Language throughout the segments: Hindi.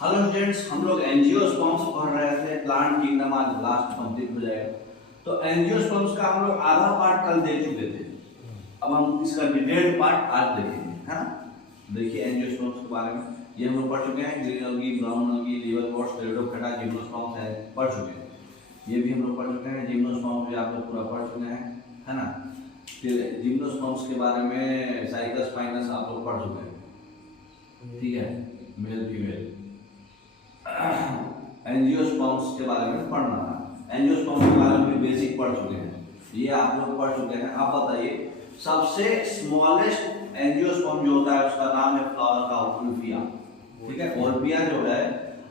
हेलो स्टूडेंट्स, हम लोग एंजियोस्पर्म्स पढ़ रहे थे। प्लांट किंगडम आज लास्ट कंप्लीट हो जाएगा। तो एंजियोस्पर्म्स का हम लोग आधा पार्ट कल देख चुके थे। अब हम इसका डिटेल्ड पार्ट आज देखेंगे, है ना। देखिए एंजियोस्पर्म्स के बारे में ये हम लोग पढ़ चुके हैं। Green algae, brown algae, liverworts, pteridophyta, gymnosperms है पढ़ चुके हैं। ये भी हम लोग पढ़ चुके हैं। जिम्नोस्पर्म्स भी आप लोग पूरा पढ़ चुके हैं, है ना। फिर जिम्नोस्पर्म्स के बारे में साइकस फाइनस आप लोग पढ़ चुके हैं, ठीक है, मेल फीमेल। एंजियोस्पर्म्स के बारे में पढ़ना है। एंजियोस्पर्म्स के बारे में भी बेसिक पढ़ चुके हैं, ये आप लोग पढ़ चुके हैं। आप बताइए सबसे स्मॉलेस्ट एंजियोस्पर्म जो होता है उसका नाम है फ्लावर का ओल्फिया, ठीक है। ओल्फिया जो है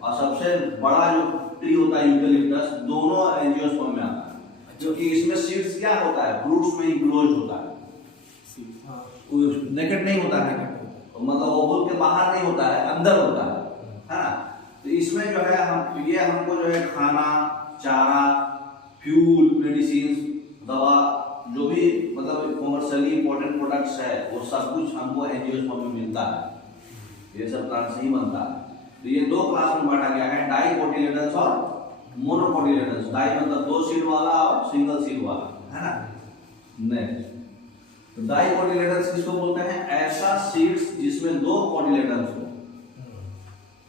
और सबसे बड़ा जो ट्री होता है यूकेलिप्टस, दोनों एंजियोस्पर्म में आता है। क्योंकि इसमें सीड्स क्या होता है, रूट्स में इंक्लोज होता है, नेकेड नहीं होता है, मतलब ओवल के बाहर नहीं होता है, अंदर होता है ना। तो इसमें जो है ये हमको जो है खाना, चारा, फ्यूल, मेडिसिन, दवा, जो भी मतलब कमर्शियली इंपॉर्टेंट प्रोडक्ट्स है वो सब कुछ हमको एंजियोस्पर्म में मिलता है। ये सब प्लांट से ही बनता है। तो ये दो क्लास में बांटा गया है, डाइकोटिलेडन्स और मोनोकोटिलेडन्स। डाई मतलब दो सीड वाला और सिंगल सीड वाला, है ना। नेक्स्ट, तो डाइकोटिलेडन्स किसको बोलते हैं, ऐसा सीड्स जिसमें दो कोटिलेडन्स हो,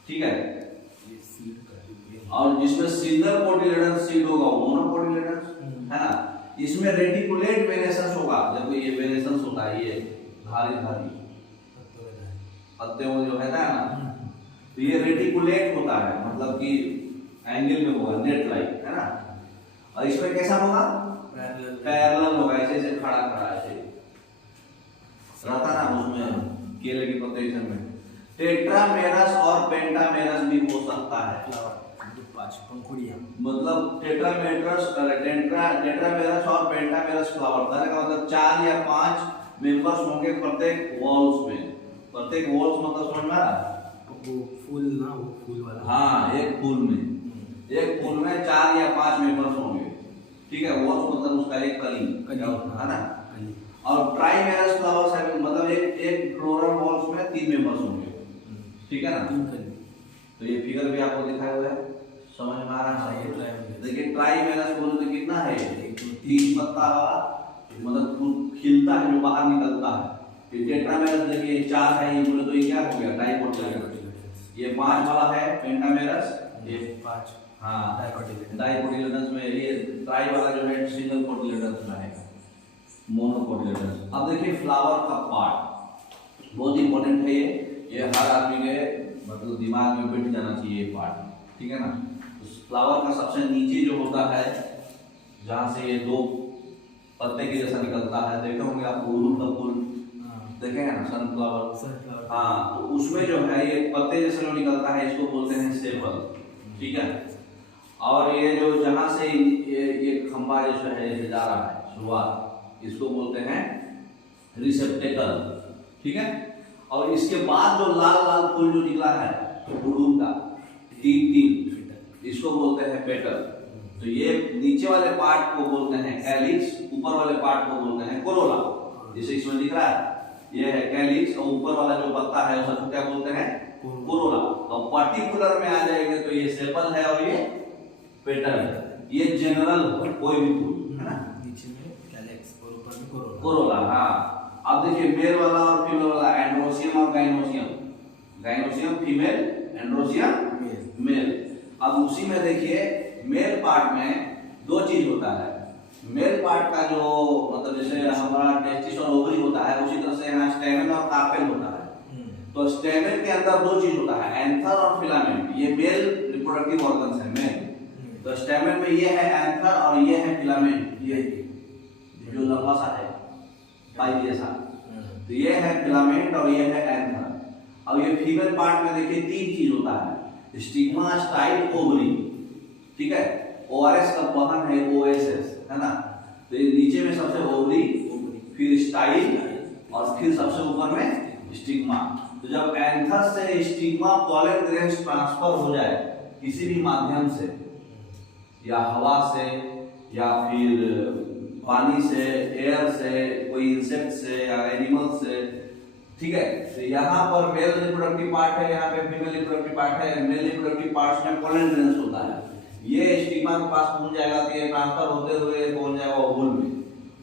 ठीक है। और जिसमें सिंगल कोटिलेडन्स सीड होगा वो मोनोकोटिलेडन्स, है ना। इसमें रेटिकुलेट वेनेसेंस होगा। जब ये वेनेसेंस होता है, ये धारी धारी पत्ते में जो है ना, तो ये रेटिकुलेट होता है, मतलब कि एंगल में होगा, नेट लाइक, है ना। और इसमें कैसा होगा, पैरेलल होगा, ऐसे ऐसे खड़ा खड़ा ऐसे रहता ना, उसमें केले के पत्ते में। टेट्रामेरस और पेंटामेरस भी हो सकता है, मतलब टेट्रामेरस और पेंटामेरस फ्लावर का मतलब 4 या 5 मेंबर्स होंगे प्रत्येक वॉल्स में। प्रत्येक वॉल्स मतलब समझ में आ रहा, वो फूल ना, वो फूल वाला, हाँ, एक फूल में 4 या 5 मेंबर्स होंगे, ठीक है। वॉल्स मतलब उसका एक कली, है ना। और ट्राइमेरस फ्लावर्स है, मतलब एक फ्लोरल वॉल्स में 3 मेंबर्स होंगे, ठीक है ना। तो ये फिगर भी आपको दिखाया हुआ है, समझ में आ रहा है। देखिए ट्राइमेरस बोलो तो कितना है, 3 पत्ता वाला, मतलब फूल खिलता है जो बाहर निकलता है। फिर टेट्रामेरस देखिए 4 है, ये बोले तो ये क्या हो गया, डाइकोटिलेडन्स। ये 5 वाला है पेंटामेरस, ये 5, हाँ, डाइकोटिलेडन्स में। ये ट्राई वाला जो है सिंगल कोटिलेडन्स में है, मोनोकोटिलेडन्स। अब देखिए फ्लावर का पार्ट बहुत इंपॉर्टेंट है। ये हर आदमी के मतलब दिमाग में बैठ जाना चाहिए ये पार्ट, ठीक है ना। फ्लावर का सबसे नीचे जो होता है, जहाँ से ये 2 पत्ते के जैसा निकलता है, देखे होंगे आप अड़हुल का फूल देखे हैं ना, सनफ्लावर, हाँ, तो उसमें जो है ये पत्ते जैसा जो निकलता है इसको बोलते हैं सेपल, ठीक है। और ये जो जहाँ से ये खंभा जैसा है जा रहा है शुरुआत, इसको बोलते हैं रिसेप्टेकल, ठीक है। और इसके बाद जो लाल लाल फूल जो निकला है अड़हुल का 3 इसको बोलते हैं पेटल। तो ये नीचे वाले पार्ट को बोलते हैं कैलिक्स, ऊपर वाले पार्ट को बोलते हैं कोरोला। जैसे इसमें दिख रहा है ये है कैलिक्स, और ऊपर वाला जो पत्ता है उसको क्या बोलते हैं, कोरोला। तो पर्टिकुलर में आ जाएंगे तो ये सेपल है और ये पेटल है। ये जनरल कोई भी फूल, है ना, नीचे में कैलिक्स और ऊपर में कोरोला, हाँ। अब देखिए मेल वाला और फीमेल वाला, एंड्रोसियम और gynoecium. Gynoecium female, androecium male. अब उसी में देखिए मेल पार्ट में 2 चीज होता है। मेल पार्ट का जो मतलब जैसे हमारा टेस्टिस और ओवरी होता है, उसी तरह से यहाँ स्टेमेन और कार्पेल होता है। तो स्टेमेन के अंदर 2 चीज होता है, एंथर और फिलामेंट। ये मेल रिप्रोडक्टिव ऑर्गन्स है, मेल। तो स्टेमेन में ये है एंथर और ये है फिलामेंट, ये जो लंबा सा है पाइप जैसा, तो ये है फिलामेंट और ये है एंथर। अब ये फीमेल पार्ट में देखिए 3 चीज होता है, स्टिग्मा, स्टाइल, ओवरी, ठीक है। ओआरएस का बहन है ओएसएस, है ना। तो ये नीचे में सबसे ओवरी, फिर स्टाइल और फिर सबसे ऊपर में स्टिग्मा। तो जब एंथर से स्टिग्मा पॉलन ग्रेन्स ट्रांसफर हो जाए किसी भी माध्यम से, या हवा से या फिर पानी से, एयर से, कोई इंसेक्ट से या एनिमल से, ठीक है। तो यहाँ पर मेल रिप्रोडक्टिव पार्ट है, यहाँ पे फीमेल रिप्रोडक्टिव पार्ट है। मेल रिप्रोडक्टिव पार्ट्स में पोलन ग्रेन्स होता है, ये स्टिग्मा के पास पहुंच जाएगा तो ये ट्रांसफर होते हुए पहुंच जाएगा ओवुल में,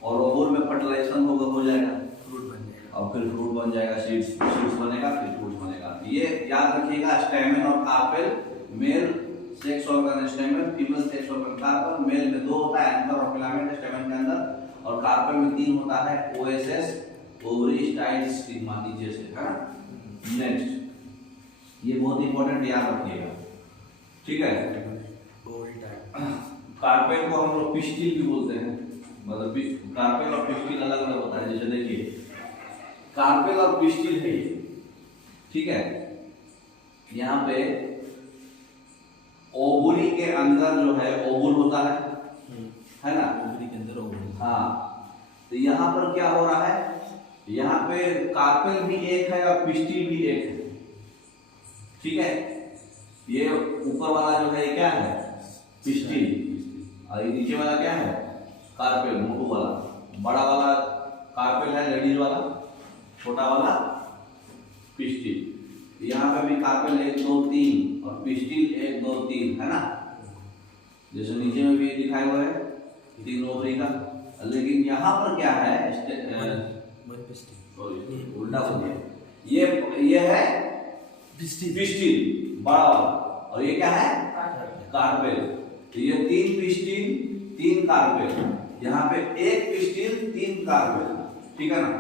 और ओवुल में फर्टिलाइजेशन हो जाएगा, फ्रूट बन जाएगा, और फिर फ्रूट बन जाएगा, सीड्स बनेगा, फिर फ्रूट बनेगा। ये याद रखिएगा, स्टैमेन और carpel, male sex organ stamen, female sex organ carpel. Male में 2 होता है, एंथर और फिलामेंट स्टैमेन के अंदर, और कार्पेल में 3 होता है, ओएसएस, ओवरी, स्टाइल, स्टिग्मा, नीचे से, है ना। नेक्स्ट, ये बहुत इंपॉर्टेंट, याद रखिएगा, ठीक है। कार्पेल को हम लोग पिस्टिल भी बोलते हैं, मतलब कार्पेल और पिस्टिल अलग अलग होता है। जैसे देखिए कार्पेल और पिस्टिल है ये, ठीक है। यहाँ पे ओवरी के अंदर जो है ओवुल होता है ना, ओवरी के अंदर ओवुल। हाँ, तो यहाँ पर क्या हो रहा है, यहाँ पे कार्पेल भी एक है और पिस्टिल भी एक है, ठीक है। ये ऊपर वाला जो है क्या है, पिस्टिल, और ये नीचे वाला क्या है, कार्पेल, मोटू वाला। बड़ा वाला कार्पेल है लेडीज वाला, छोटा वाला पिस्टिल। यहाँ पे भी कार्पेल 1 2 3 और पिस्टिल 1 2 3, है ना, जैसे नीचे में भी दिखाया हुआ है 3 ओवरी का। लेकिन यहाँ पर क्या है, उल्टा हो गया, ये है पिस्टिल बड़ा वाला, और ये क्या है, कार्पेल। तो ये 3 पिस्टिल 3 कार्पेल, यहाँ पे 1 पिस्टिल 3 कार्पेल, ठीक है ना।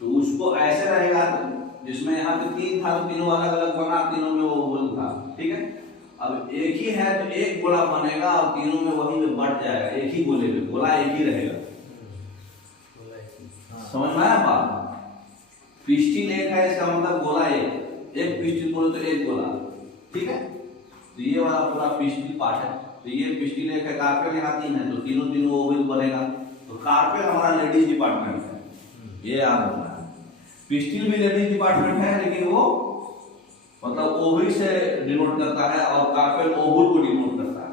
तो उसको ऐसे रहेगा, जिसमें यहाँ पे 3 था तो तीनों अलग अलग बना, तीनों में वो गोल था, ठीक है। अब एक ही है तो एक गोला बनेगा और तीनों में वही में बढ़ जाएगा, एक ही गोले में, गोला एक ही रहेगा। समझ में आया बात, पिस्टिल एक है, इसका मतलब गोला एक पिस्टिल बोले तो एक गोला, ठीक है। तो ये वाला पूरा पिस्टिल पार्ट है। तो ये पिस्टिल एक है, कार्पेल यहाँ 3 है, तो तीनों ओवल बनेगा। तो कार्पेल हमारा लेडीज डिपार्टमेंट है, ये याद रखना है। पिस्टिल भी लेडीज डिपार्टमेंट है, लेकिन वो मतलब ओवरी से डिनोट करता है, और कार्पेल ओवुल को डिनोट करता है।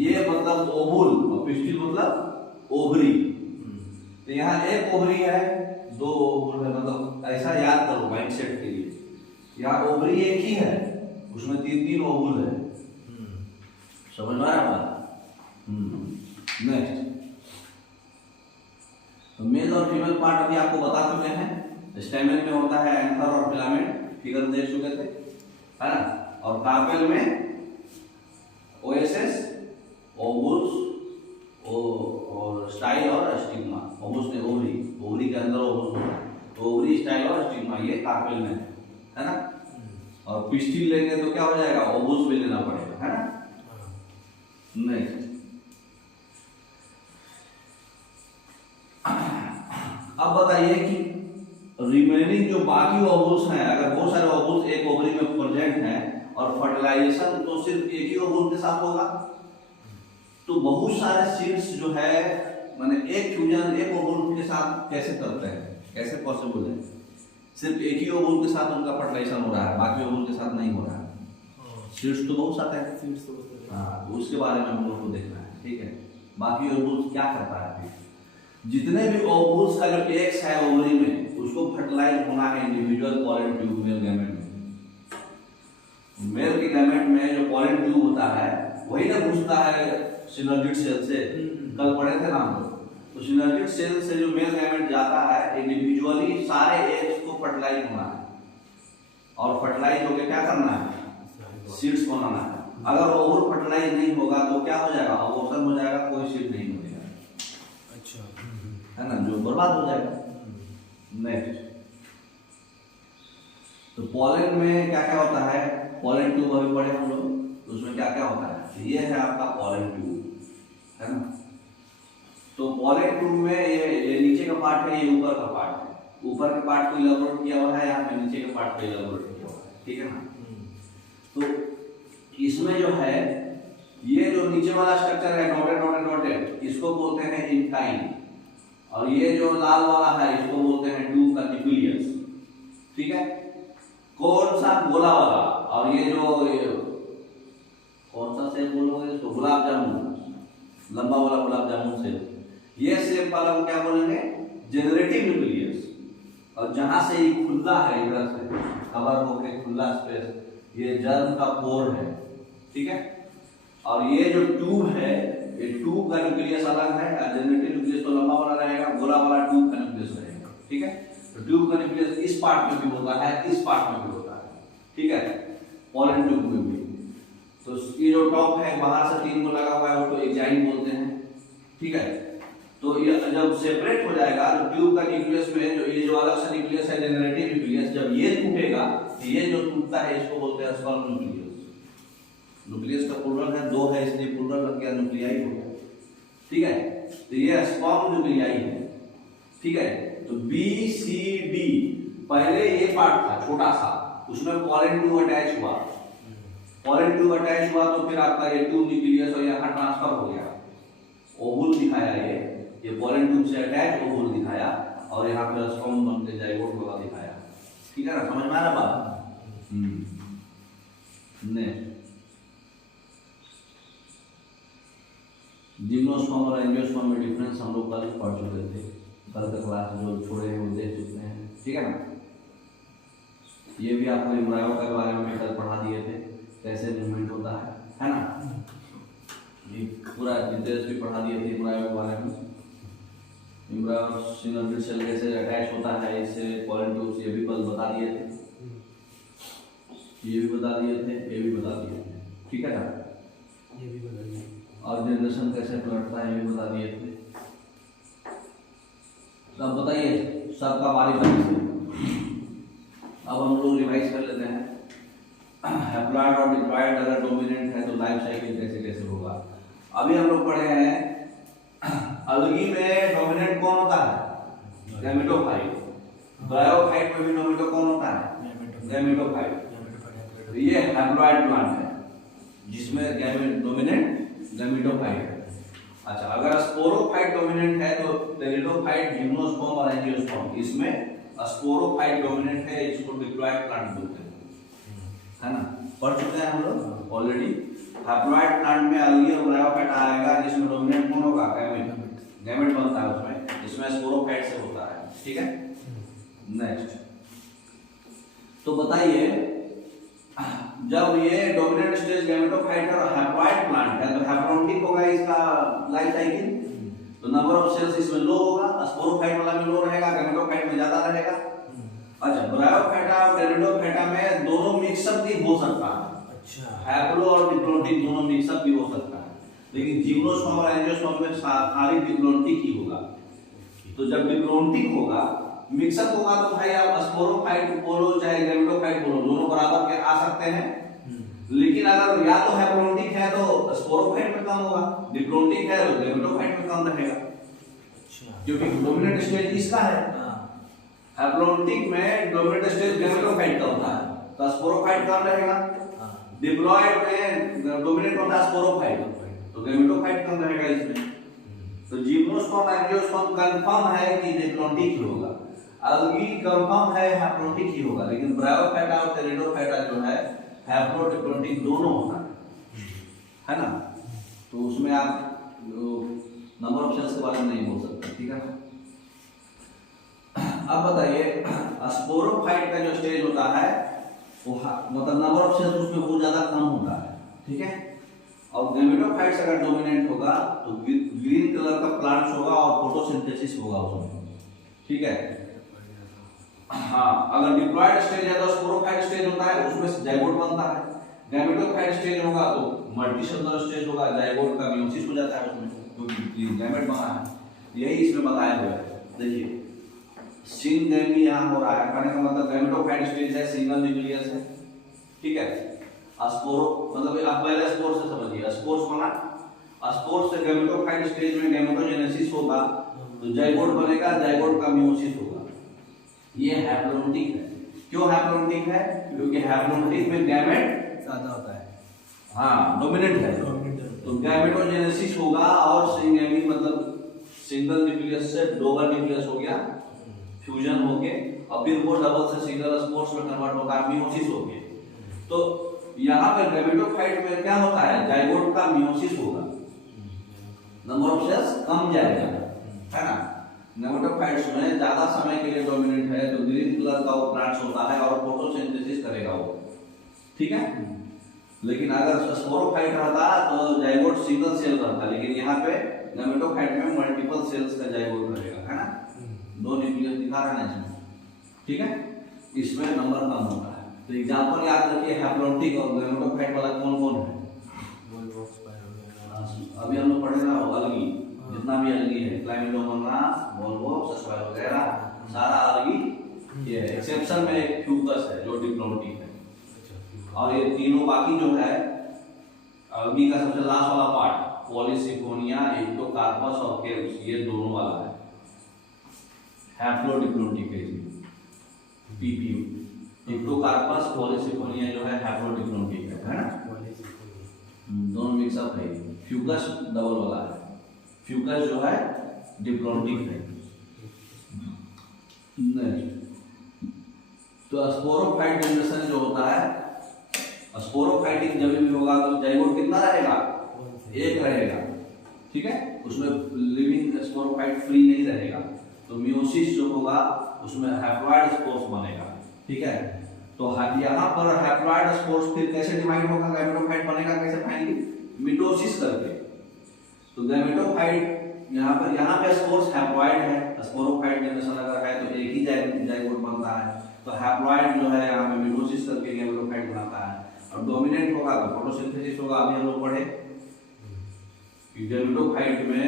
ये मतलब ओवुल और पिस्टिल मतलब ओवरी। तो यहाँ 1 ओवरी है, 2 ओवुल है, मतलब ऐसा याद करो माइंडसेट के लिए। यहाँ ओवरी एक ही है, उसमें 3 ओवुल है, समझ में आ रहा है। नेक्स्ट, तो मेल और फीमेल पार्ट अभी आपको बता चुके हैं। स्टैमेन में होता है एंथर और फिलामेंट, फिगर देख चुके थे, है ना। और कार्पेल में ओएसएस, ओवुल्स और स्टाइल और स्टिग्मा। ओवुल्स ने ओवरी के अंदर ओवुल्स होता है, तो ओवरी, स्टाइल और स्टिग्मा ये कार्पेल में है ना। और पिस्टिल लेंगे तो क्या हो जाएगा, ओवुल्स भी लेना पड़ेगा, है ना। नेक्स्ट, अब बताइए कि रिमेनिंग जो बाकी ओवुल्स हैं, अगर बहुत सारे ओवुल्स एक ओवरी में प्रेजेंट हैं और फर्टिलाइजेशन तो सिर्फ एक ही ओवुल के साथ होगा, तो बहुत सारे सीड्स जो है माने एक फ्यूजन एक ओवुल के साथ कैसे करते हैं, कैसे पॉसिबल है। सिर्फ एक ही ओवुल के साथ उनका फर्टिलाइजेशन हो रहा है, बाकी ओवुल के साथ नहीं हो रहा है। सीड्स तो बहुत सारे हैं, सीड्स तो हाँ, उसके बारे में हम लोग को देखना है, ठीक है। बाकी ओवुल्स क्या करता है, फिर जितने भी ओवुल्स का जो एक्स है ओवरी में, उसको फर्टिलाइज होना है individual pollen tube male gamete में। मेल के गैमेट में जो पॉलन ट्यूब होता है वही ना घुसता है सिनर्जिड सेल से, कल पढ़े थे ना हम लोग। तो सिनर्जिड सेल से जो मेल गैमेट जाता है, इंडिविजुअली सारे एग्स को फर्टिलाइज होना है, और फर्टिलाइज होकर क्या करना है, सीड्स बनाना है। अगर ओवुल फर्टिलाइज नहीं होगा तो क्या हो जाएगा, अबॉर्शन हो जाएगा, कोई सीड नहीं बनेगा, अच्छा, है ना, जो बर्बाद हो जाएगा। नेक्स्ट, तो पॉलन में क्या क्या होता है, पॉलन ट्यूब अभी पढ़े हम लोग, तो उसमें क्या क्या होता है, ये है आपका पॉलन ट्यूब, है ना। तो पॉलन ट्यूब में ये नीचे का पार्ट है, ये ऊपर का पार्ट है। ऊपर के पार्ट को इलेबोरेट किया हुआ है, यहाँ पे नीचे के पार्ट को इलेबोरेट किया हुआ है, ठीक है ना। तो इसमें जो है ये जो नीचे वाला स्ट्रक्चर है डॉटेड, इसको बोलते हैं इंटाइन, और ये जो लाल वाला है इसको बोलते हैं ट्यूब का न्यूक्लियस, ठीक है। कौन सा, गोला वाला, और ये जो कौन सा शेप बोलोगे इसको, गुलाब जामुन, लंबा वाला गुलाब जामुन शेप, ये शेप वाला को क्या बोलेंगे, जेनरेटिव न्यूक्लियस, और जहां से ये खुला है इधर से कवर होके खुला स्पेस, ये जर्म का पोर है, ठीक है। और ये जो ट्यूब है, ये ट्यूब का न्यूक्लियस अलग है, जेनेटिक न्यूक्लियस तो लंबा वाला रहेगा, गोला वाला ट्यूब का न्यूक्लियस रहेगा, ठीक है। तो ट्यूब का न्यूक्लियस इस पार्ट में भी होता है, इस पार्ट में भी होता है, ठीक है, पॉलन ट्यूब में भी। तो ये जो टॉप है बाहर से 3 को लगा हुआ है उसको एग्जाइन बोलते हैं, ठीक है। तो ये जब सेपरेट हो जाएगा तो ट्यूब का न्यूक्लियस में जो ये जो अलग सा न्यूक्लियस है जेनरेटिव न्यूक्लियस, जब ये टूटेगा तो ये जो टूटता है इसको बोलते हैं स्पर्म न्यूक्लियस। न्यूक्लियस का प्लूरल है, 2 है इसलिए प्लूरल लग गया, न्यूक्लियाई हो गया, ठीक है। तो ये स्पर्म न्यूक्लियाई है, ठीक है। तो बी सी डी पहले ये पार्ट था छोटा सा, उसमें पॉलन ट्यूब अटैच हुआ, पॉलन ट्यूब अटैच हुआ तो फिर आपका ये ट्यूब न्यूक्लियस और यहाँ ट्रांसफर हो गया, ओवुल दिखाया, ये पॉलन ट्यूब से अटैच ओवुल दिखाया और यहाँ पे स्पर्म बन के जाइगोट वाला दिखाया, ठीक है ना, समझ में आ रहा बात। नेक्स्ट जिम्नोस्पर्म और एंजियोस्पर्म में डिफरेंस हम लोग कल पढ़ चुके थे, कल का क्लास जो छोड़े हैं वो देख चुके हैं, ठीक है ना। ये भी आपको एम्ब्रायो के बारे में कल पढ़ा दिए थे, कैसे मूवमेंट होता है ना। ये पूरा डिटेल्स भी पढ़ा दिए थे एम्ब्रायो के बारे में, एम्ब्रायो सिंगल सेल कैसे अटैच होता है इससे पॉलन ट्यूब से, ये भी कल बता दिए थे, ये भी बता दिए थे, ये भी बता दिए थे, ठीक है ना। ये भी बता दिए, और जनरेशन कैसे पलटता है ये भी बता दिए थे। सब बताइए, सबका बारी बारी से। अब हम लोग रिवाइज कर लेते हैं। हैप्लॉइड और डिप्लॉइड अगर डोमिनेंट है तो लाइफ साइकिल कैसे कैसे होगा। अभी हम लोग पढ़े हैं अलगी में डोमिनेंट कौन होता है, गैमेटोफाइट। ब्रायोफाइट में भी डोमिनेंट कौन होता है, गैमेटोफाइट। तो ये हैप्लॉइड प्लांट है जिसमें डोमिनेंट गैमेटोफाइट है। अच्छा, अगर स्पोरोफाइट डोमिनेंट है तो टेरिडोफाइट, जिम्नोस्पर्म और एंजियोस्पर्म, इसमें स्पोरोफाइट डोमिनेंट है, इसको डिप्लॉइड प्लांट बोलते हैं, है ना, पढ़ चुके हैं हम लोग ऑलरेडी। हैप्लॉइड प्लांट में अलगी और ब्रायोफाइट आएगा जिसमें डोमिनेंट कौन होगा, गैमेट बनता है उसमें, इसमें स्पोरोफाइट से होता है, ठीक है। नेक्स्ट तो बताइए, जब ये डोमिनेंट स्टेज गैमेटोफाइट और हैप्लॉइड प्लांट है तो हैप्लॉन्टिक होगा इसका लाइफ साइकिल, तो नंबर ऑफ सेल्स इसमें लो होगा, स्पोरोफाइट वाला में लो रहेगा, गैमेटोफाइट में ज्यादा रहेगा। अच्छा, ब्रायोफाइटा और टेरिडोफाइटा में दोनों मिक्सअप भी हो सकता है, अच्छा, हैप्लो और डिप्लॉन्टिक दोनों मिक्सअप भी हो सकता है, लेकिन जिम्नोस्पर्म और एंजियोस्पर्म में खाली डिप्लॉन्टिक ही होगा। तो जब डिप्लॉन्टिक होगा, मिक्सअप होगा तो भाई आप स्पोरोफाइट बोलो चाहे गैमेटोफाइट बोलो, दोनों बराबर के आ सकते हैं। लेकिन अगर या तो हैप्लॉन्टिक है तो स्पोरोफाइट में कम होगा, डिप्लॉन्टिक है तो गैमेटोफाइट में कम रहेगा, अच्छा, क्योंकि डोमिनेंट स्टेज इसका है। हैप्लॉन्टिक में डोमिनेंट स्टेज गैमेटोफाइट का होता है तो स्पोरोफाइट कम रहेगा। डिप्लॉयड में डोमिनेंट होता है स्पोरोफाइट तो गैमेटोफाइट कम रहेगा इसमें। तो जिम्नोस्पर्म एंजियोस्पर्म कंफर्म है कि डिप्लॉन्टिक ही होगा, अलगी कंफर्म है हैप्लॉन्टिक ही होगा, लेकिन ब्रायोफाइटा और टेरिडोफाइटा जो है हैप्लो डिप्लॉन्टिक दोनों होता है ना। तो उसमें आप नंबर ऑफ सेल्स के बारे में नहीं बोल सकते, ठीक है ना। अब बताइए, स्पोरोफाइट का जो स्टेज होता है वो मतलब नंबर ऑफ सेल्स उसमें बहुत ज्यादा कम होता है, ठीक है। और गैमेटोफाइट्स अगर डोमिनेंट होगा तो ग्रीन कलर का प्लांट्स होगा और फोटोसिंथेसिस होगा उसमें, ठीक है। हाँ, अगर डिप्लॉयड स्टेज है तो स्पोरोफाइट स्टेज होता है, उसमें जाइगोट बनता है। गैमेटोफाइट स्टेज होगा तो मल्टीसेलुलर स्टेज होगा, जाइगोट का मियोसिस हो जाता है उसमें, क्योंकि गैमेट बना है। यही इसमें बताया हुआ है, देखिए सिंगेमी यहाँ हो रहा है, कहने का मतलब गैमेटोफाइट स्टेज है, सिंगल न्यूक्लियस है, ठीक है। स्पोरो मतलब आप पहले स्पोर से समझिए, स्पोर्स बना, स्पोर से गैमेटोफाइट स्टेज में गैमेटोजेनेसिस होगा तो जाइगोट बनेगा, जाइगोट का मियोसिस होगा। ये हैप्लॉन्टिक है। क्यों हैप्लॉन्टिक है, क्योंकि हैप्लॉन्टिक में गैमेट ज्यादा होता है, हाँ डोमिनेंट है, तो गैमेटोजेनेसिस होगा और सिंगेमी मतलब सिंगल न्यूक्लियस से डबल न्यूक्लियस हो गया, फ्यूजन होके और फिर वो डबल से सिंगल स्पोर्स में कन्वर्ट होगा, मियोसिस हो गया। तो यहाँ पे गैमेटोफाइट में क्या होता है, जाइगोट का मियोसिस होगा, नंबर ऑफ सेल्स कम जाएगा, है ना। नेमेटोफाइट्स में ज्यादा समय के लिए डोमिनेंट है तो ग्रीन कलर का वो प्लांट्स होता है और फोटोसिंथेसिस करेगा वो, ठीक है। लेकिन अगर स्पोरोफाइट रहता तो जाइगोट सिंगल सेल रहता, लेकिन यहाँ पे नेमेटोफाइट में मल्टीपल सेल्स का जाइगोट रहेगा, है ना। दो न्यूक्लियस दिखा रहा है इसमें, ठीक है। इसमें नंबर कम होता है। तो एग्जांपल याद रखिए, हैप्लॉन्टिक और नेमेटोफाइट वाला कौन कौन है। अभी हम लोग पढ़ रहे हो अलगी, जितना भी अलगी है, क्लाइमेटोमोनास, वोल्वोप्स, स्पाइरो वगैरह सारा अलगी ये है। एक्सेप्शन में एक फ्यूकस है जो डिप्लोमेटिक है, और ये तीनों बाकी जो है अलगी का सबसे लास्ट वाला पार्ट पॉलीसिफोनिया, एक्टोकार्पस और केव्स, ये दोनों वाला है हैप्लोडिप्लोमेटिक है इसमें, पीपीयू। एक्टोकार्पस पॉलीसिफोनिया जो है हैप्लोडिप्लोमेटिक है ना, दोनों मिक्सअप है। फ्यूकस डबल वाला है, फ्यूकस जो है डिप्लोमेटिक है। तो स्पोरोफाइट जनरेशन जो होता है, स्पोरोफाइटिंग जब भी होगा तो जाइगोट कितना रहेगा, एक रहेगा, ठीक है। उसमें लिविंग स्पोरोफाइट फ्री नहीं रहेगा। तो मियोसिस जो होगा उसमें हैप्लॉइड स्पोर्स बनेगा, ठीक है। तो यहाँ पर हैप्लॉइड स्पोर्स फिर कैसे डिवाइड होगा, गैमेटोफाइट बनेगा कैसे पाएंगे, मिटोसिस करके। तो गैमेटोफाइट यहाँ पे स्पोर्स हैप्लॉइड है, स्पोरोफाइट जनरेशन अगर है तो एक ही जाइगोट बनता है। तो हैप्लॉइड जो है यहाँ पे मिटोसिस करके गैमेटोफाइट बनाता है, और डोमिनेंट होगा तो फोटोसिंथेसिस होगा। अभी हम लोग पढ़े कि गैमेटोफाइट में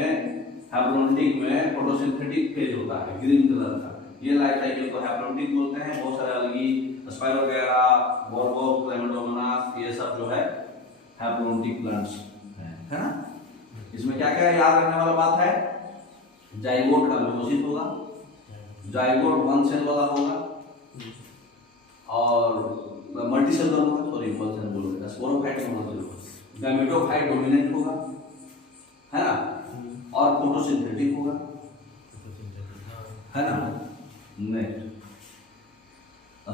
हैप्लॉन्टिक में फोटोसिंथेटिक फेज होता है ग्रीन कलर का, ये लाइफ साइकिल को हैप्लॉन्टिक बोलते हैं। बहुत सारे अलगी, स्पाइरो वगैरह, वोल्वोप्स, क्लाइमेटोमोनास, ये सब जो है हैप्लॉन्टिक प्लांट्स है ना। इसमें क्या क्या याद रखने वाला बात है, जाइगोट का मियोसिस होगा, जाइगोट वन सेल वाला होगा, और मल्टीसेलुलर होगा, सॉरी वन सेल बोल रहे हैं, स्पोरोफाइट में वन सेल होगा, गैमेटोफाइट डोमिनेंट होगा, है ना, और फोटोसिंथेटिक होगा, है ना। नेक्स्ट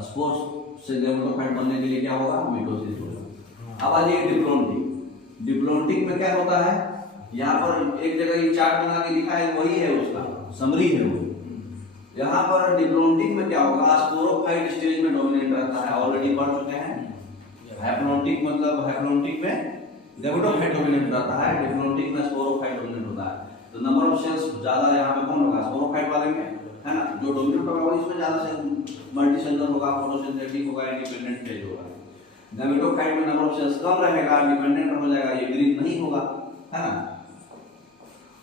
स्पोर्स से गैमेटोफाइट बनने के लिए क्या होगा, मिटोसिस होगा। अब आ जाइए डिप्लोमेटिक। डिप्लोमेटिक में क्या होता है, यहाँ पर एक जगह ये चार्ट बना के लिखा है, वही है उसका समरी है वो। यहाँ पर डिप्लोमेटिक में क्या होगा, स्पोरोफाइट स्टेज में डोमिनेट रहता है, ऑलरेडी पढ़ चुके हैं। हैप्लॉन्टिक मतलब हैप्लॉन्टिक में गैमेटोफाइट डोमिनेट रहता है, डिप्लोमेटिक में स्पोरोफाइट डोमिनेट होता है। तो नंबर ऑफ सेल्स ज्यादा यहाँ पे कौन होगा, स्पोरोफाइट वाले में, है ना। जो डोमिनेट होगा वो इसमें ज्यादा से मल्टीसेलुलर होगा, फोटोसिंथेटिक होगा, इंडिपेंडेंट फेज होगा। गैमेटोफाइट में नंबर ऑफ सेल्स कम रहेगा, डिपेंडेंट हो जाएगा, ये ग्रीन नहीं होगा, है ना।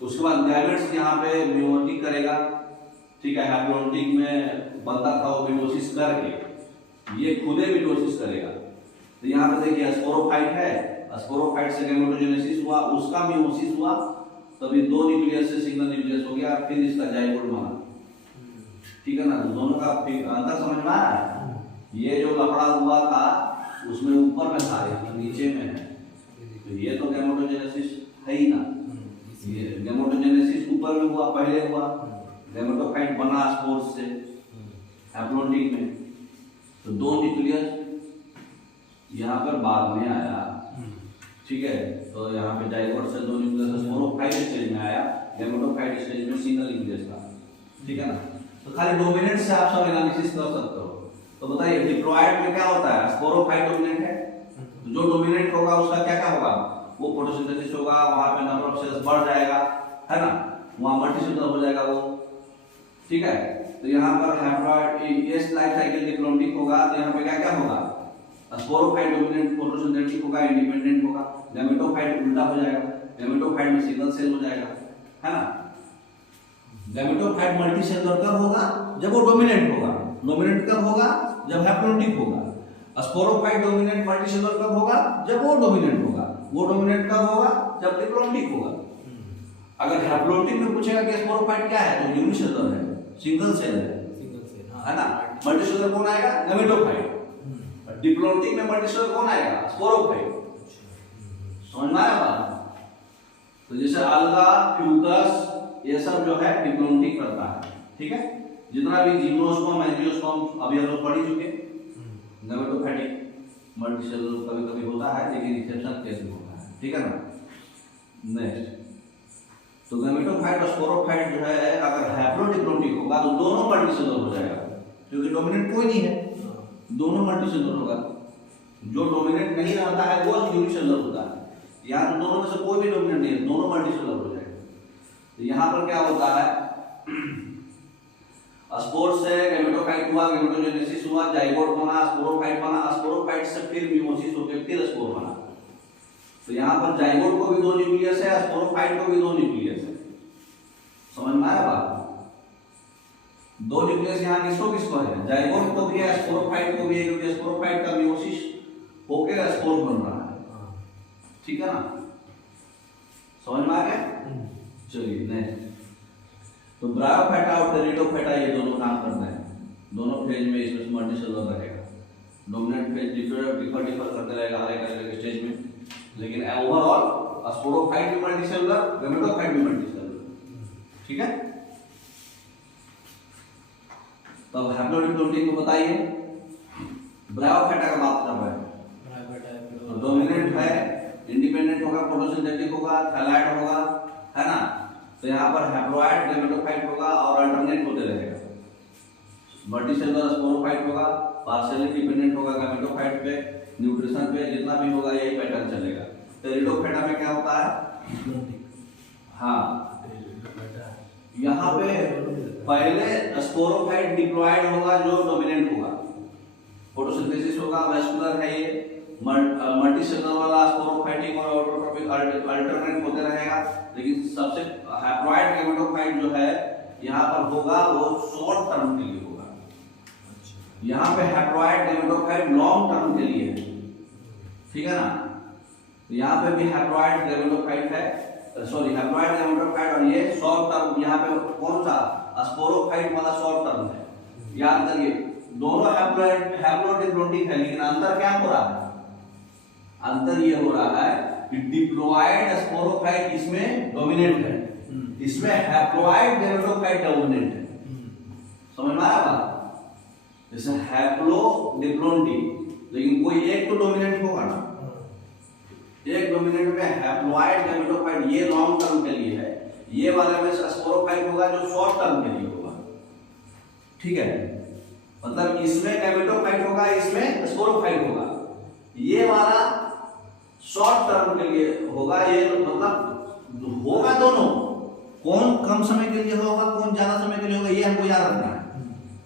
उसके बाद गैमेट्स यहाँ पे मियोटिक करेगा, ठीक है। हैप्लॉन्टिक में बनता था वो मिटोसिस करके, ये खुदे मिटोसिस करेगा। तो यहाँ पे देखिए स्पोरोफाइट है, स्पोरोफाइट से गैमेटोजेनेसिस हुआ, उसका मियोसिस हुआ, तभी दो न्यूक्लियस से सिंगल न्यूक्लियस हो गया, फिर इसका जाइगोट बना, ठीक है ना। दोनों का अंतर समझ में आ रहा है। ये जो लफड़ा हुआ था उसमें ऊपर में था, नीचे में है, तो ये तो गैमेटोजेनेसिस है ही ना। ये गैमेटोजेनेसिस ऊपर में हुआ, पहले हुआ, गैमेटोफाइट बना स्पोर्स से हैप्लॉन्टिक में, तो दो न्यूक्लियस यहाँ पर बाद में आया, ठीक है। तो यहाँ पे जाइगोट से दो न्यूक्लियस स्पोरोफाइट स्टेज में आया, गैमेटोफाइट स्टेज में सिंगल न्यूक्लियस था, ठीक है ना। तो खाली डोमिनेंट से आप सब एनालिसिस कर सकते हो। तो बताइए डिप्लॉयड में क्या होता है, स्पोरोफाइट डोमिनेंट है, तो जो डोमिनेंट होगा उसका क्या क्या होगा, वो फोटोसिंथेसिस होगा, वहां पे नंबर ऑफ सेल्स बढ़ जाएगा, है ना, वहां मल्टीसेलुलर हो जाएगा वो, ठीक है। तो यहाँ पर हैप्लॉइड ये लाइफ साइकिल डिप्लोमेटिक होगा, तो यहाँ पे क्या क्या होगा, स्पोरोफाइट डोमिनेंट, फोटोसिंथेटिक होगा, इंडिपेंडेंट होगा। गैमेटोफाइट उल्टा हो जाएगा, गैमेटोफाइट में सिंगल सेल हो जाएगा, है ना। गैमेटोफाइट मल्टीसेलुलर कब होगा, जब वो डोमिनेंट होगा। डोमिनेंट कब होगा, जब हैप्लॉन्टिक होगा। स्पोरोफाइट डोमिनेंट मल्टीसेलुलर कब होगा, जब वो डोमिनेंट होगा। वो डोमिनेंट कब होगा, जब डिप्लोमेटिक होगा। अगर हैप्लॉन्टिक में पूछेगा कि स्पोरोफाइट क्या है, तो यूनिसेलुलर है, सिंगल सेल है ना। मल्टीसेलुलर कौन आएगा, गैमेटोफाइट। डिप्लोमेटिक में मल्टीसेलुलर कौन आएगा, स्पोरोफाइट। समझ में आया बात। तो जैसे अलगा, फ्यूकस, ये सब जो है डिप्लोमेटिक करता है, ठीक है। जितना भी जिम्नोस्पर्म, एंजियोस्पर्म अभी हम लोग पढ़ चुके। गैमेटोफाइटिक मल्टीसेलुलर कभी कभी होता है, लेकिन एक्सेप्शन केस में होता है, ठीक है ना। नेक्स्ट तो गैमेटोफाइट और स्पोरोफाइट जो है अगर हैप्लोडिप्लोइडिक होगा तो दोनों मल्टीसेलुलर हो जाएगा, क्योंकि डोमिनेंट कोई नहीं है, दोनों मल्टीसेलुलर होगा। जो डोमिनेंट नहीं रहता है वो यूनिसेलुलर होता है, यहाँ दोनों में से कोई भी डोमिनेंट नहीं है, दोनों मल्टीसेलुलर हो जाएगा। तो यहाँ पर क्या होता है, स्पोर से गैमेटोफाइट हुआ, गैमेटोजेनेसिस हुआ, जाइगोट बना, स्पोरोफाइट बना, स्पोरोफाइट से फिर मियोसिस होकर फिर स्पोर बना। तो यहाँ पर जाइगोट को भी 2 न्यूक्लियस है, स्पोरोफाइट को भी 2 न्यूक्लियस है। समझ में आया बात? 2 न्यूक्लियस यहाँ किसको है, जाइगोट को भी है, स्पोरोफाइट को भी है, क्योंकि स्पोरोफाइट का मियोसिस होके स्पोर बन रहा है। ठीक है ना, समझ में आ गया? चलिए नेक्स्ट। तो ब्रायोफाइटा और टेरिडोफाइटा ये दोनों काम करते हैं, दोनों फेज में इसमें मल्टीसेलुलर रहेगा। डोमिनेंट फेज डिफर करते रहेगा अलग अलग स्टेज में, लेकिन ओवरऑल स्पोरोफाइट भी मल्टीसेलुलर, गैमेटोफाइट भी मल्टीसेलुलर। ठीक है, तब हैप्लोडिप्लोइडिक को बताइए। ब्रायोफाइटा का बात कर रहे हैं, तो डोमिनेंट है, इंडिपेंडेंट होगा, फोटोसिंथेटिक होगा, थैलाइड होगा, है ना। तो यहाँ पर हैप्लोइड गैमेटोफाइट होगा और अल्टरनेट होते रहेगा। मल्टीसेलुलर स्पोरोफाइट होगा, पार्शियली डिपेंडेंट होगा गैमेटोफाइट पे, न्यूट्रिशन पे, जितना भी होगा यही पैटर्न चलेगा। टेरिडोफाइटा में क्या होता है, हाँ यहाँ पे पहले स्पोरोफाइट डिप्लॉयड होगा जो डोमिनेंट होगा, फोटोसिंथेसिस होगा, वैस्कुलर है ये, मल्टीसेलुलर वाला स्पोरोफाइटिक और ऑटोट्रोपिक अल्टरनेट होते रहेगा। लेकिन सबसे हैप्लॉइड गैमेटोफाइट जो है यहाँ पर होगा वो शॉर्ट टर्म के लिए होगा। यहाँ पे हैप्लॉइड गैमेटोफाइट लॉन्ग टर्म के लिए है, ठीक है ना। तो यहाँ पे भी हैप्लॉइड गैमेटोफाइट है, सॉरी हैप्लॉइड गैमेटोफाइट, और ये शॉर्ट टर्म, यहाँ पे कौन सा स्पोरोफाइट वाला शॉर्ट टर्म है। याद करिए दोनों हैप्लोडिप्लोइडिक है, लेकिन अंतर क्या हो रहा है, अंतर ये हो रहा है कि डिप्लॉयड स्पोरोफाइट इसमें डोमिनेंट है, इसमें हैप्लॉइड गैमेटोफाइट डोमिनेंट है। समझ में आया बात? जैसे हैप्लोडिप्लोइडिक, लेकिन कोई एक तो डोमिनेंट होगा ना, एक डोमिनेंट में हैप्लॉइड गैमेटोफाइट ये लॉन्ग टर्म के लिए है, ये वाले में स्पोरोफाइट होगा जो शॉर्ट टर्म के लिए होगा। ठीक है, मतलब इसमें गैमेटोफाइट होगा, इसमें स्पोरोफाइट होगा, ये वाला शॉर्ट टर्म के लिए होगा। ये मतलब होगा दोनों, कौन कम समय के लिए होगा, कौन ज्यादा समय के लिए होगा, ये हमको याद रखना है।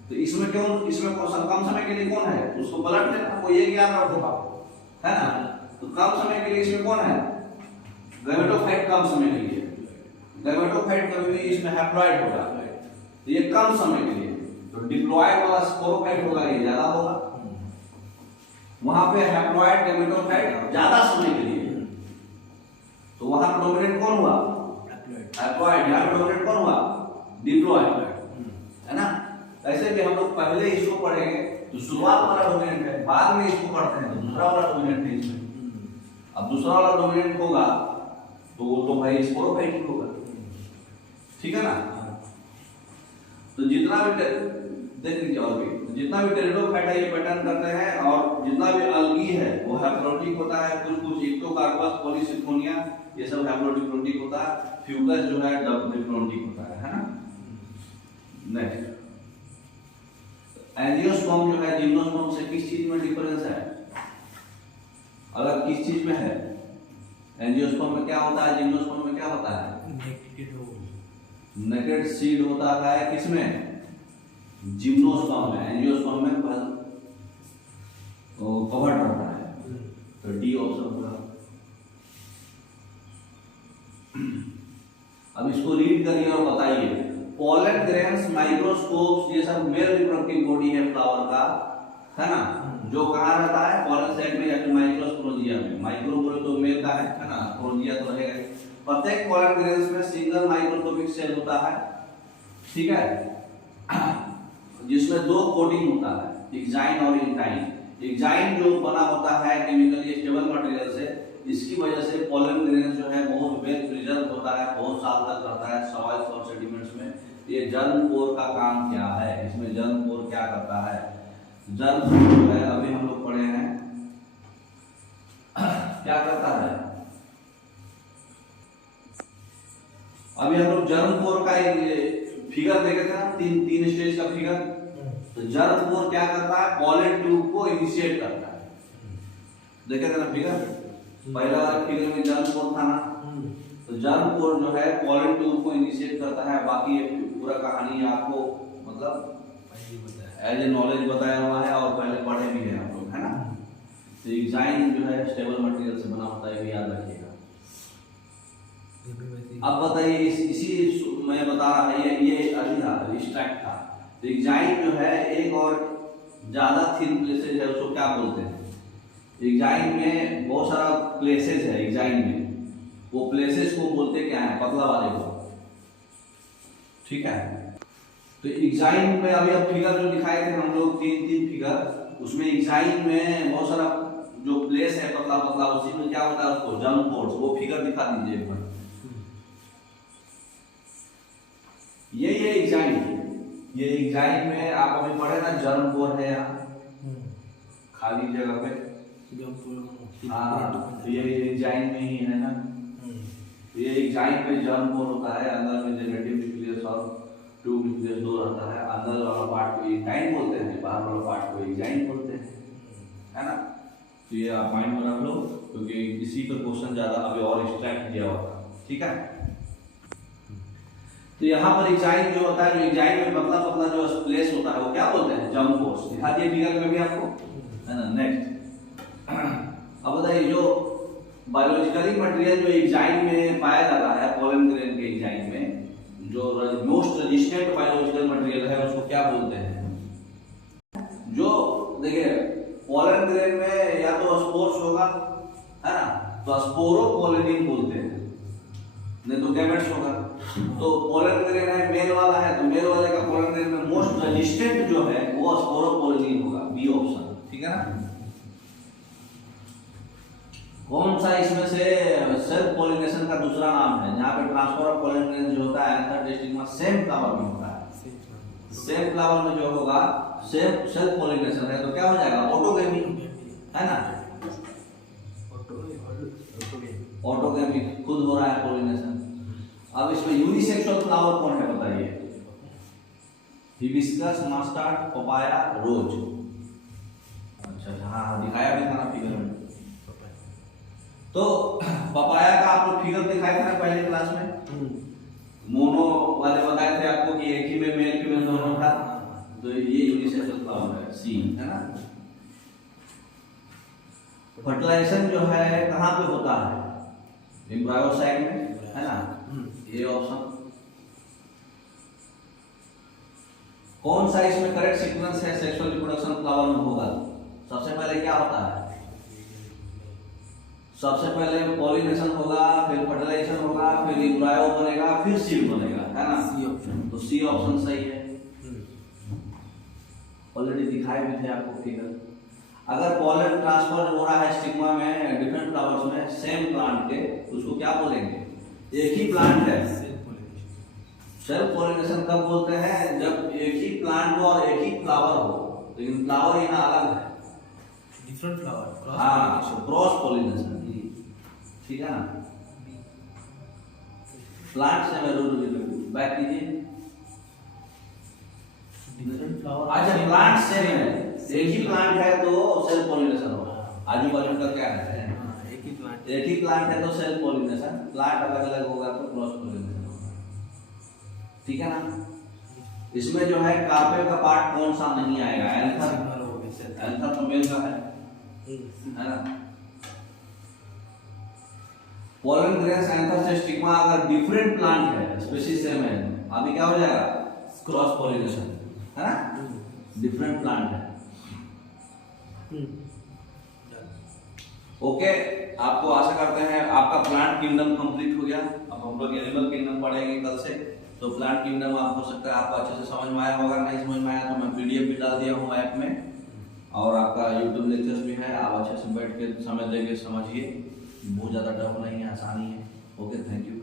तो इसमें क्यों, इसमें कम समय के लिए कौन है, उसको पलट देना, आपको ये ज्ञान रखोगा, है ना। तो कम समय के लिए इसमें कौन है, गैमेटोफाइट कम समय के लिए, गैमेटोफाइट कभी इसमें हैप्लॉइड होगा, तो ये कम समय के लिए। तो डिप्लॉयड वाला स्पोरोफाइट होगा, ये ज्यादा होगा, वहां पे हैप्लॉइड गैमेटोफाइट ज्यादा समय के लिए। तो वहां पर डोमिनेंट कौन हुआ, हैप्लॉइड, यहाँ पे डोमिनेंट कौन हुआ, डिप्लॉयड, है ना। ऐसे भी हम लोग पहले इसको पढ़ेंगे तो शुरुआत वाला डोमिनेंट है, बाद में इसको पढ़ते हैं तो दूसरा वाला डोमिनेंट है इसमें। अब दूसरा वाला डोमिनेंट होगा तो वो तो भाई स्पोरोफाइट होगा, ठीक है ना। तो जितना भी देख लीजिए, और भी जितना भी टेरिडोफाइटा ये पैटर्न करते हैं, और जितना भी अलगी है वो हैप्लोडिक होता है, कुछ इक्टोकार्पस, पॉलीसिफोनिया, ये सब हैप्लोडिप्लोइडिक होता है। फ्यूगस जो है डिप्लोइडिक होता है ना। नेक्स्ट, एंजियोस्पर्म जो है जिम्नोस्पर्म से किस चीज में डिफरेंस है, अलग किस चीज में है। एंजियोस्पर्म में क्या होता है, जिम्नोस्पर्म में क्या होता है, नेकेड सीड होता है, किसमें, जिम्नोस्पर्म में। एंजियोस्पर्म में कवर्ड रहता है, तो डी ऑप्शन होगा। अब इसको रीड करिए और बताइए, पोलन ग्रेन्स, माइक्रोस्कोप्स, ये सब मेल रिप्रोडक्टिव बॉडी है फ्लावर का, है ना, जो कहाँ रहता है, पोलन सेट में या फिर माइक्रोस्पोरोजिया में। माइक्रो बोले तो मेल का है ना, स्पोरोजिया तो रहेगा। प्रत्येक पोलन ग्रेन्स में सिंगल माइक्रोस्कोपिक सेल होता है, ठीक है, जिसमें 2 कोटिंग होता है, एक्साइन और इंटाइन। एक्साइन जो बना होता है केमिकली स्टेबल मटेरियल से, इसकी वजह से पोलन ग्रेन्स जो है बहुत वेल प्रिजर्व होता है, बहुत साल तक रहता है सॉइल्स और सेडिमेंट्स में। ये जर्म पोर का काम क्या है, इसमें जर्म पोर क्या करता है, जर्म पोर जो है अभी हम लोग पढ़े हैं क्या करता है, अभी हम लोग जर्म पोर का एक फिगर देखे थे ना, तीन स्टेज का फिगर। तो जर्म पोर क्या करता है, पॉलन ट्यूब को इनिशिएट करता है। देखे थे ना फिगर, पहला वाला फिगर में जर्म पोर था ना। तो जर्म पोर जो है पॉलन ट्यूब को इनिशिएट करता है। बाकी ये पूरा कहानी आपको मतलब एज ए नॉलेज बताया हुआ है और पहले पढ़े भी हैं आप लोग, है ना। तो एंजाइम जो है स्टेबल मटेरियल से बना होता है, ये याद रखिएगा। अब बताइए इसी मैं बता रहा है, ये अभी था रिस्ट्रैक्ट था। तो एंजाइम जो है एक और ज्यादा थिन प्लेसेज है, उसको क्या बोलते हैं। एंजाइम में बहुत सारा प्लेसेज है एंजाइम में, वो प्लेसेस को बोलते क्या है, पतला वाले को, ठीक है। तो एंजाइम में अभी अब फिगर जो दिखाए थे हम लोग तीन फिगर, उसमें एंजाइम में बहुत सारा जो प्लेस है पतला पतला, उसी में क्या होता है उसको जर्म पोर्स, वो फिगर दिखा दीजिए एक बार। ये एंजाइम में आप अभी पढ़े ना, जर्म पोर है यहाँ खाली जगह पे। हाँ, तो ये एंजाइम में ही है ना। ये एंजाइम में जर्म पोर होता है, अंदर में जेनेटिव न्यूक्लियस और ट्यूब न्यूक्लियस दो रहता है। अंदर वाला पार्ट को एंजाइम बोलते हैं, बाहर वाला पार्ट को एंजाइम बोलते हैं, है ना। तो ये आप माइंड में रख लो, क्योंकि इसी पर क्वेश्चन ज्यादा अभी और एक्सट्रैक्ट किया होगा, ठीक है। तो यहाँ पर एंजाइम जो होता है, जो एंजाइम में पतला पतला जो प्लेस होता है, वो क्या बोलते हैं, जर्म पोर्स। दिखा दिए फिगर में भी आपको, है ना। नेक्स्ट अब बताइए, जो बायोलॉजिकली मटेरियल जो एंजाइम में पाया जाता है, पोलन ग्रेन के एंजाइम में, जो मोस्ट रेजिस्टेंट बायोलॉजिकल मटेरियल है, उसको क्या बोलते हैं। जो देखिए पोलन ग्रेन में या तो स्पोर्स होगा, है ना, तो स्पोरोपोलिनिन बोलते हैं, नहीं तो गैमेट्स होगा। तो पोलन ग्रेन है मेल वाला है, तो मेल वाले का पोलन ग्रेन में मोस्ट रेजिस्टेंट जो है वो स्पोरोपोलिनिन होगा, बी ऑप्शन, ठीक है ना। कौन सा इसमें से सेल्फ पॉलिनेशन का दूसरा नाम है, जहाँ पे ट्रांसफर ऑफ पोलन ग्रेन जो होता है एंथर टेस्टिंग सेम फ्लावर में होता है। सेम फ्लावर में जो होगा सेल्फ पॉलिनेशन है, तो क्या हो जाएगा, ऑटोगेमी, है ना। ऑटोगेमी खुद हो रहा है पॉलिनेशन। अब इसमें यूनिसेक्सुअल फ्लावर कौन है बताइए, हिबिस्कस, मस्टर्ड, पपाया, रोज। अच्छा हाँ, दिखाया भी था ना फिगर में। तो पपाया का आप लोग फिगर दिखाए थे ना पहले क्लास में, मोनो वाले बताए थे आपको कि एक ही में मेल फीमेल दोनों था। तो ये यूनिसेक्सुअल फ्लावर है, सी, है ना। फर्टिलाइजेशन जो है कहाँ पे होता है, एम्ब्रायोसाइट में, है ना, ये ऑप्शन। कौन सा इसमें करेक्ट सीक्वेंस है सेक्सुअल रिप्रोडक्शन फ्लावर में होगा। सबसे पहले क्या होता है, सबसे पहले पॉलिनेशन होगा, फिर फर्टिलाइजेशन होगा, फिर एम्ब्रायो बनेगा, फिर सीड बनेगा, है ना। सी ऑप्शन, तो सी ऑप्शन सही है। ऑलरेडी दिखाए भी थे आपको फिगर। अगर पॉलन ट्रांसफर हो रहा है स्टिग्मा में डिफरेंट फ्लावर्स में सेम प्लांट के, उसको क्या बोलेंगे, एक ही प्लांट है। सेल्फ पॉलिनेशन कब बोलते हैं, जब एक ही प्लांट हो और एक ही फ्लावर हो, लेकिन फ्लावर यहाँ अलग है, डिफरेंट फ्लावर। हाँ, क्रॉस पॉलिनेशन, ठीक है ना। प्लांट से मैं रोज बैक कीजिए, डिफरेंट फ्लावर। अच्छा प्लांट सेम है, एक ही प्लांट है तो सेल्फ पॉलिनेशन होगा। आजू बाजू का क्या है, एक ही प्लांट है तो सेल्फ पॉलिनेशन, प्लांट अलग अलग होगा तो क्रॉस पॉलिनेशन होगा, ठीक है ना। इसमें जो है कार्पेल का पार्ट कौन सा नहीं आएगा, एंथर तो मेल का है ना। पोलन ग्रेन्स एंथर से स्टिग्मा अगर डिफरेंट प्लांट है, स्पीशीज सेम है, अभी क्या हो जाएगा, क्रॉस पॉलिनेशन, है ना, डिफरेंट प्लांट है। ओके, आपको आशा करते हैं आपका प्लांट किंगडम कंप्लीट हो गया। अब हम लोग एनिमल किंगडम पढ़ेंगे कल से। तो प्लांट किंगडम आप हो सकता है आपको अच्छे से समझ में आया होगा, नहीं समझ में आया तो मैं पीडीएफ भी डाल दिया हूँ ऐप में, और आपका यूट्यूब लेक्चर्स भी है, आप अच्छे से बैठ के समय देके समझिए, बहुत ज़्यादा टफ नहीं है, आसानी है। Okay, thank you.